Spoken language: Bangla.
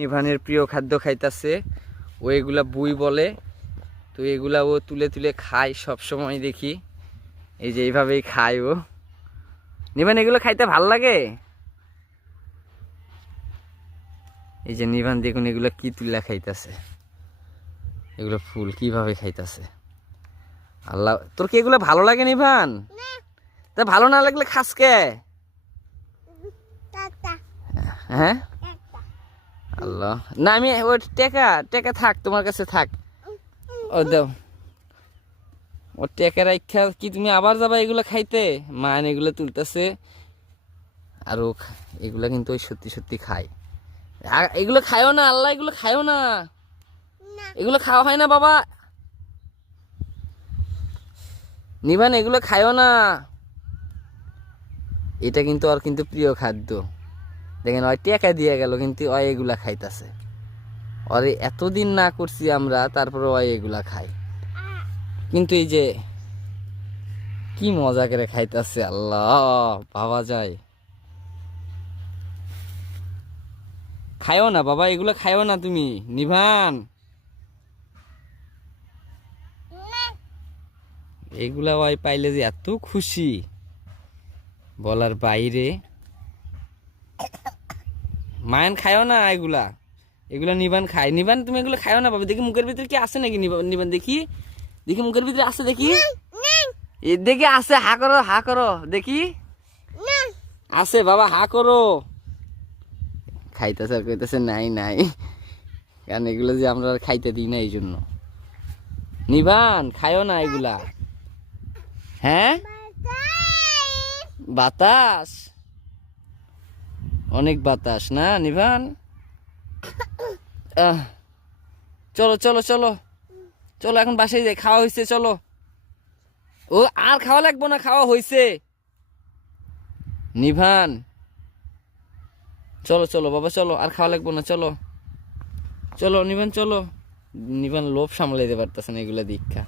নিভানের প্রিয় খাদ্য খাইতাছে। ও এগুলা বুই বলে, তো এগুলা ও তুলে তুলে খায় সব সময় দেখি। এই যে এইভাবেই খায় ও। নিভান এগুলো খাইতে ভাল লাগে। এই যে নিভান দেখুন এগুলো কি তুলে খাইতেছে, এগুলো ফুল কিভাবে খাইতেছে। আল্লাহ, তোর কি এগুলো ভালো লাগে নিভান? তা ভালো না লাগলে খাস কে? হ্যাঁ আল্লাহ, না আমি ওই টেকা টেকা থাক, তোমার কাছে থাক। ও দাও, ও টেকা রাখা কি তুমি আবার যাবা এগুলো খাইতে? মান এগুলো তুলতেছে আর ও এগুলা কিন্তু ওই সত্যি সত্যি খায়। এগুলো খায়ও না আল্লাহ, এগুলো খায়ও না, এগুলো খাওয়া হয় না বাবা। নিভান এগুলো খায়ও না, এটা কিন্তু ওর কিন্তু প্রিয় খাদ্য। দেখেন ওই টেকা দিয়ে গেল কিন্তু ওই এগুলা খাইতেছে। ওরে এতদিন না করছি আমরা, তারপরে ওই এগুলা খাই। কিন্তু এই যে কি মজা করে খাইতেছে, আল্লাহ ভাবা যায়। খায়ও না বাবা, এগুলো খায়ও না তুমি নিভান। এগুলা ওই পাইলে যে এত খুশি বলার বাইরে। মায়ন খায়ও না এগুলা, এগুলা নিবান খায়। নিবান তুমি এগুলো খায়ও না বাবা। দেখি মুখের ভিতরে কি আছে নাকি নিবান, দেখি দেখি মুখের ভিতরে আছে দেখি, দেখি আছে। হা করো, হা করো দেখি, আছে বাবা, হা করো। খাইতেছে আর কইতেছে নাই নাই, কারণ এগুলো যে আমরা খাইতে দিই না এই জন্য। নিবান খায়ও না এগুলা। হ্যাঁ বাতাস, অনেক বাতাস না নিভান। চলো চলো চলো চলো, এখন বাসায় যাই, খাওয়া হয়েছে চলো। ও আর খাওয়া লাগবো না, খাওয়া হয়েছে নিভান। চলো চলো বাবা চলো, আর খাওয়া লাগবো না, চলো চলো নিভান চলো। নিভান লোভ সামলাইতে পারতেছে না এগুলা দীক্ষা।